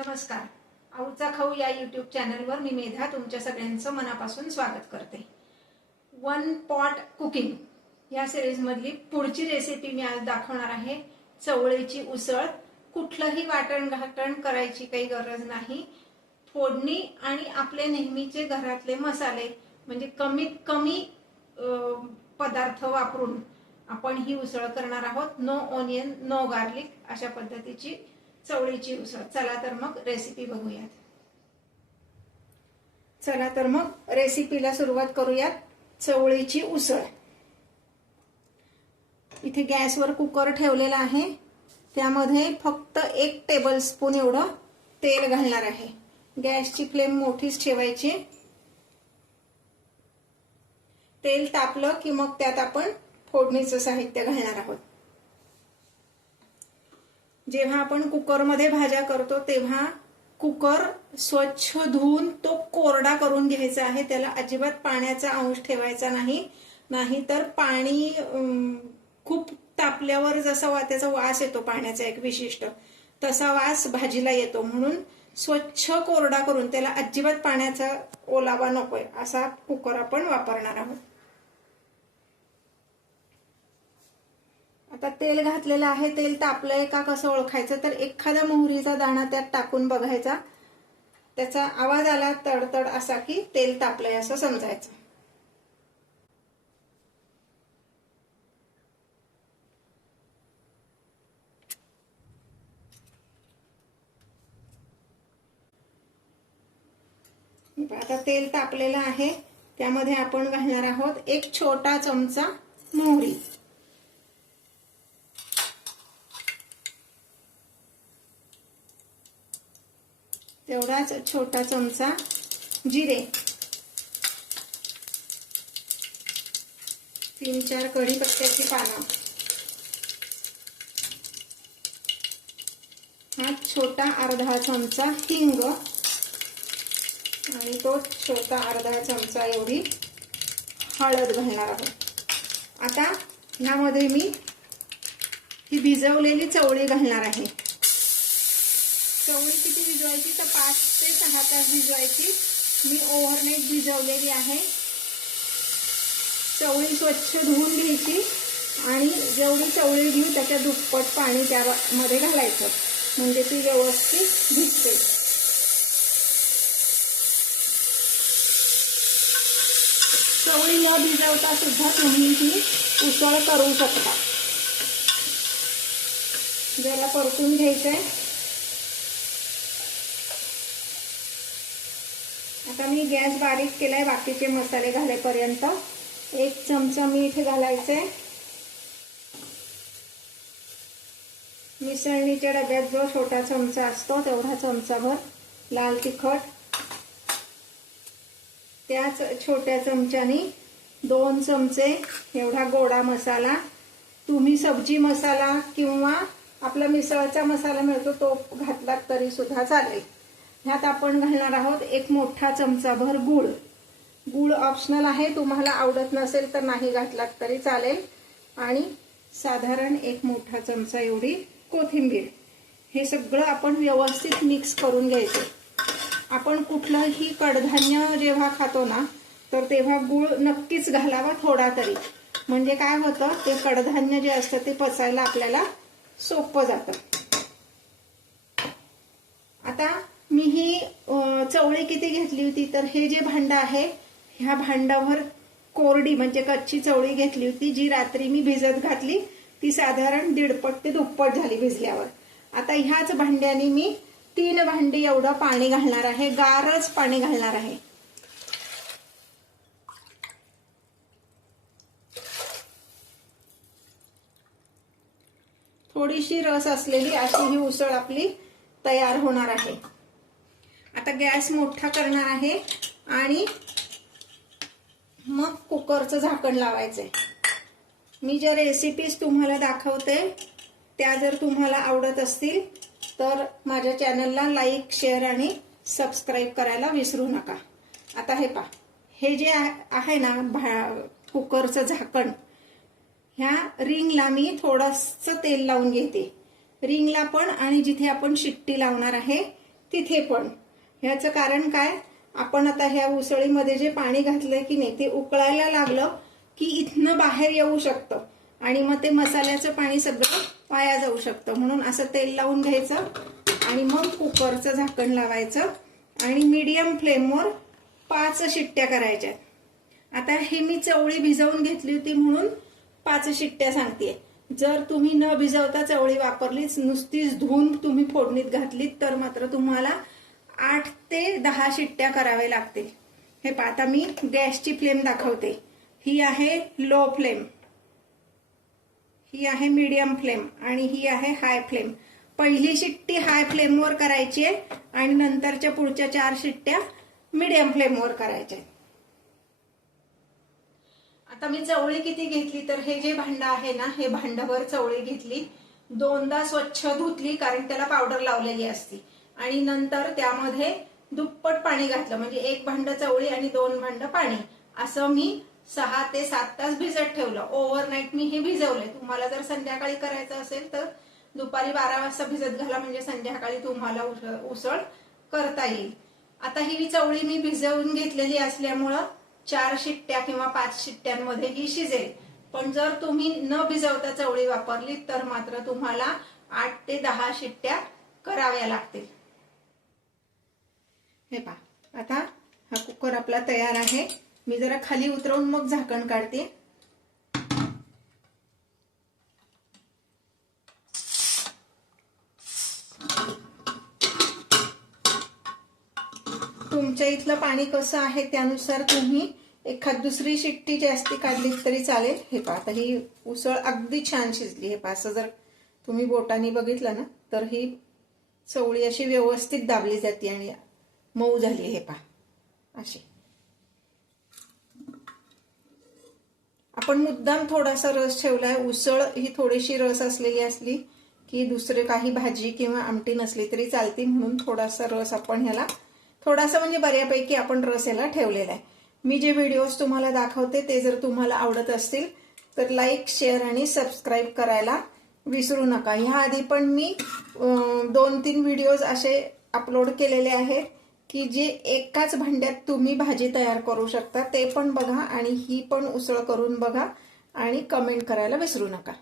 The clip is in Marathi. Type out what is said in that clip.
नमस्कार. आऊचा खाऊ या यूट्यूब चॅनलवर मी मेधा तुमच्या सगळ्यांचं मनापासून स्वागत करते. वन पॉट कुकिंग या सिरीज मधली पुढची रेसिपी मी आज दाखवणार आहे. चवळीची उसळ. कुठलंही वाटण घाटण करायची काही गरज नाही. फोडणी आणि आपले नेहमीचे घरातले मसाले म्हणजे कमीत कमी पदार्थ वापरून आपण ही उसळ करणार आहोत. नो ओनियन नो गार्लिक अशा पद्धतीची चवळीची उसळ. चला तर मग रेसिपी बघूयात. चला तर मग रेसिपीला सुरुवात करूयात. चवळीची उसळ. इथे गॅसवर कुकर ठेवलेला आहे. त्यामध्ये फक्त 1 टेबलस्पून एवढं तेल घालणार आहे. गॅसची फ्लेम मोठीच ठेवायची. तेल तापलं की मग त्यात आपण फोडणीचं साहित्य घालणार आहोत. जेव्हा आपण कुकरमध्ये भाज्या करतो तेव्हा कुकर स्वच्छ धुवून तो कोरडा करून घ्यायचा आहे. त्याला अजिबात पाण्याचा अंश ठेवायचा नाही. नाहीतर पाणी खूप तापल्यावर जसा त्याचा वास येतो पाण्याचा एक विशिष्ट तसा वास भाजीला येतो. म्हणून स्वच्छ कोरडा करून त्याला अजिबात पाण्याचा ओलावा नकोय असा कुकर आपण वापरणार आहोत. आता तेल घातलेलं आहे. तेल तापलंय का कसं ओळखायचं तर एखादा मोहरीचा दाणा त्यात टाकून बघायचा. त्याचा आवाज आला तडतड असा की तेल तापलंय असं समजायचं. आता तेल तापलेलं आहे. त्यामध्ये आपण घालणार आहोत 1 छोटा चमचा मोहरी, तेवढाच छोटा चमचा जिरे, 3-4 कढीपत्त्याची पानं, हा छोटा अर्धा चमचा हिंग आणि तो छोटा अर्धा चमचा एवढी हळद घालणार आहोत. आता ह्यामध्ये मी ही भिजवलेली चवळी घालणार आहे. चवळी किती भिजवायची तर 5 ते 6 तास भिजवायची. मी ओव्हरनाईट भिजवलेली आहे. चवळी स्वच्छ धुवून घ्यायची आणि जेवढी चवळी घेऊ त्याच्या दुप्पट पाणी त्यामध्ये घालायचं म्हणजे ती व्यवस्थित भिजते. चवळी न भिजवता सुद्धा तुम्ही ही उसळ करू शकता. ज्याला परतून घ्यायचंय. आता मी गॅस बारीक केलाय बाकीचे मसाले घालेपर्यंत. 1 चमचा मीठ घालायचंय. मिसळणीच्या डब्यात जो छोटा चमचा असतो तेवढा चमचाभर लाल तिखट. त्याच छोट्या चमच्यानी 2 चमचे एवढा गोडा मसाला. तुम्ही सब्जी मसाला किंवा आपला मिसळचा मसाला मिळतो तो घातलात तरी सुद्धा चालेल. ह्यात आपण घालणार आहोत 1 मोठा चमचाभर गूळ. गूळ ऑप्शनल आहे. तुम्हाला आवडत नसेल तर नाही घातलात तरी चालेल. आणि साधारण 1 मोठा चमचा एवढी कोथिंबीर. हे सगळं आपण व्यवस्थित मिक्स करून घ्यायचं. आपण कुठलंही कडधान्य जेव्हा खातो ना तर तेव्हा गूळ नक्कीच घालावा थोडा तरी. म्हणजे काय होतं ते कडधान्य जे असतं ते पचायला आपल्याला सोपं जातं. आता मी ही चवळी किती घेतली होती तर हे जे भांडं आहे ह्या भांड्यावर कोरडी म्हणजे कच्ची चवळी घेतली होती जी रात्री मी भिजत घातली. ती साधारण 1.5 ते दुप्पट झाली भिजल्यावर. आता ह्याच भांड्याने मी 3 भांडी एवढं पाणी घालणार आहे. गारच पाणी घालणार आहे. थोडीशी रस असलेली अशी ही उसळ आपली तयार होणार आहे. आता गॅस मोठा करणार आहे आणि मग कुकरचं झाकण लावायचंय. मी ज्या रेसिपीज तुम्हाला दाखवते त्या जर तुम्हाला आवडत असतील तर माझ्या चॅनलला लाईक शेअर आणि सबस्क्राईब करायला विसरू नका. आता हे पहा, हे जे आहे ना कुकरचं झाकण ह्या रिंगला मी थोडंसं तेल लावून घेते. रिंगला पण आणि जिथे आपण शिट्टी लावणार आहे तिथे पण. ह्याचं कारण काय, आपण आता ह्या उसळीमध्ये जे पाणी घातलंय की नाही ते उकळायला लागलं की इथनं बाहेर येऊ शकतं आणि मग ते मसाल्याचं पाणी सगळं वाया जाऊ शकतं. म्हणून असं तेल लावून घ्यायचं आणि मग कुकरचं झाकण लावायचं आणि मीडियम फ्लेमवर 5 शिट्ट्या करायच्या. आता हे मी चवळी भिजवून घेतली होती म्हणून 5 शिट्ट्या सांगतेय. जर तुम्ही न भिजवता चवळी वापरलीच, नुसतीच धुवून तुम्ही फोडणीत घातलीत, तर मात्र तुम्हाला 8 ते 10 शिट्ट्या कराव्या लागतील. हे पहा, आता मी गॅसची फ्लेम दाखवते. ही आहे लो फ्लेम, ही आहे मीडियम फ्लेम आणि ही आहे हाय फ्लेम. पहिली शिट्टी हाय फ्लेमवर करायची आहे आणि नंतरच्या पुढच्या 4 शिट्ट्या मीडियम फ्लेमवर करायच्या. आता मी चवळी किती घेतली, तर हे जे भांड आहे ना, हे भांडभर चवळी घेतली. 2दा स्वच्छ धुतली कारण त्याला पावडर लावलेली असती आणि नंतर त्यामध्ये दुप्पट पाणी घातलं. म्हणजे 1 भांड चवळी आणि 2 भांड पाणी, असं मी 6 ते 7 तास भिजत ठेवलं. ओव्हरनाईट मी हे भिजवले. तुम्हाला जर संध्याकाळी करायचं असेल तर दुपारी 12 वाजता भिजत घाला, म्हणजे संध्याकाळी तुम्हाला उसळ करता येईल. आता ही चवळी मी भिजवून घेतलेली असल्यामुळं 4 शिट्ट्या किंवा 5 शिट्ट्यांमध्ये ही शिजेल. पण जर तुम्ही न भिजवता चवळी वापरली तर मात्र तुम्हाला 8 ते 10 शिट्ट्या कराव्या लागतील. हे पहा, आता हा कुकर आपला तयार आहे. मी जरा खाली उतरवून मग झाकण काढते. तुमच्या इथलं पाणी कसं आहे त्यानुसार तुम्ही एखाद दुसरी शिट्टी जास्ती काढली तरी चालेल. हे पहा, आता ही उसळ अगदी छान शिजली. हे पहा, असं जर तुम्ही बोटाने बघितलं ना तर ही चवळी अशी व्यवस्थित दाबली जाते आणि मऊ झाली. हे पहा, अशी. आपण मुद्दाम थोडासा रस ठेवलाय. उसळ ही थोडीशी रस असलेली असली की दुसरे काही भाजी किंवा आमटी नसली तरी चालते, म्हणून थोडासा रस आपण ह्याला, थोडासा म्हणजे बऱ्यापैकी आपण रस याला ठेवलेला आहे. मी जे व्हिडिओज तुम्हाला दाखवते ते जर तुम्हाला आवडत असतील तर लाईक, शेअर आणि सबस्क्राईब करायला विसरू नका. ह्या आधी पण मी 2-3 व्हिडिओज असे अपलोड केलेले आहेत की जे एकाच भांड्यात तुम्ही भाजी तयार करू शकता. ते पण बघा आणि ही पण उसळ करून बघा आणि कमेंट करायला विसरू नका.